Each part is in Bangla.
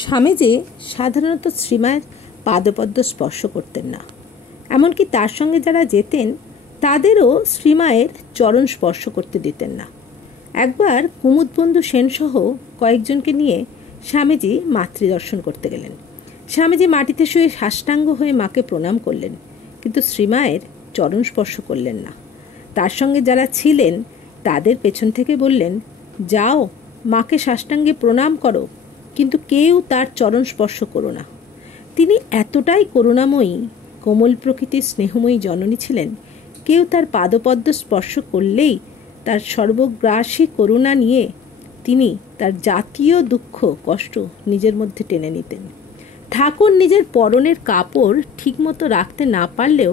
স্বামীজি সাধারণত শ্রীমায়ের পাদপদ্ম স্পর্শ করতেন না। এমনকি তার সঙ্গে যারা যেতেন তাদেরও শ্রীমায়ের চরণ স্পর্শ করতে দিতেন না। একবার কুমুদবন্ধু সেনসহ কয়েকজনকে নিয়ে স্বামীজি মাতৃদর্শন করতে গেলেন। স্বামীজি মাটিতে শুয়ে সাষ্টাঙ্গ হয়ে মাকে প্রণাম করলেন, কিন্তু শ্রীমায়ের চরণ স্পর্শ করলেন না। তার সঙ্গে যারা ছিলেন তাদের পেছন থেকে বললেন, যাও মাকে সাষ্টাঙ্গে প্রণাম করো, কিন্তু কেউ তার চরণ স্পর্শ করো না। তিনি এতটাই করুণাময়ী, কোমল প্রকৃতির স্নেহময়ী জননী ছিলেন, কেউ তার পাদপদ্ম স্পর্শ করলেই তার সর্বগ্রাসী করুণা নিয়ে তিনি তার জাতীয় দুঃখ কষ্ট নিজের মধ্যে টেনে নিতেন। ঠাকুর নিজের পরনের কাপড় ঠিকমতো রাখতে না পারলেও,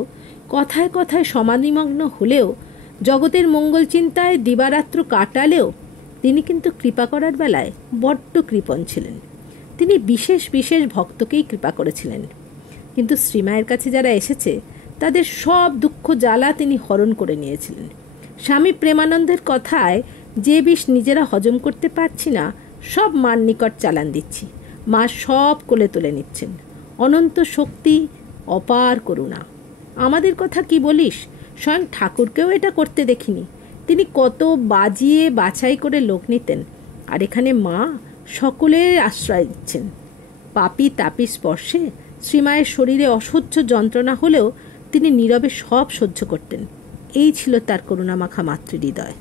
কথায় কথায় সমাধিমগ্ন হলেও, জগতের মঙ্গল চিন্তায় দিবারাত্র কাটালেও তিনি কিন্তু কৃপা করার বেলায় বড্ড কৃপণ ছিলেন। তিনি বিশেষ বিশেষ ভক্তকেই কৃপা করেছিলেন, কিন্তু শ্রীমায়ের কাছে যারা এসেছে তাদের সব দুঃখ জ্বালা তিনি হরণ করে নিয়েছিলেন। স্বামী প্রেমানন্দের কথায়, যে বিষ নিজেরা হজম করতে পারছি না সব মার নিকট চালান দিচ্ছি, মা সব কোলে তুলে নিচ্ছেন। অনন্ত শক্তি, অপার করুণা। আমাদের কথা কি বলিস, স্বয়ং ঠাকুরকেও এটা করতে দেখিনি। তিনি কত বাজিয়ে বাছাই করে লোক নিতেন, আর এখানে মা সকলের আশ্রয় দিচ্ছেন। পাপী তাপী স্পর্শে শ্রীমায়ের শরীরে অসহ্য যন্ত্রণা হলেও তিনি নীরবে সব সহ্য করতেন। এই ছিল তার করুণামাখা মাতৃহৃদয়।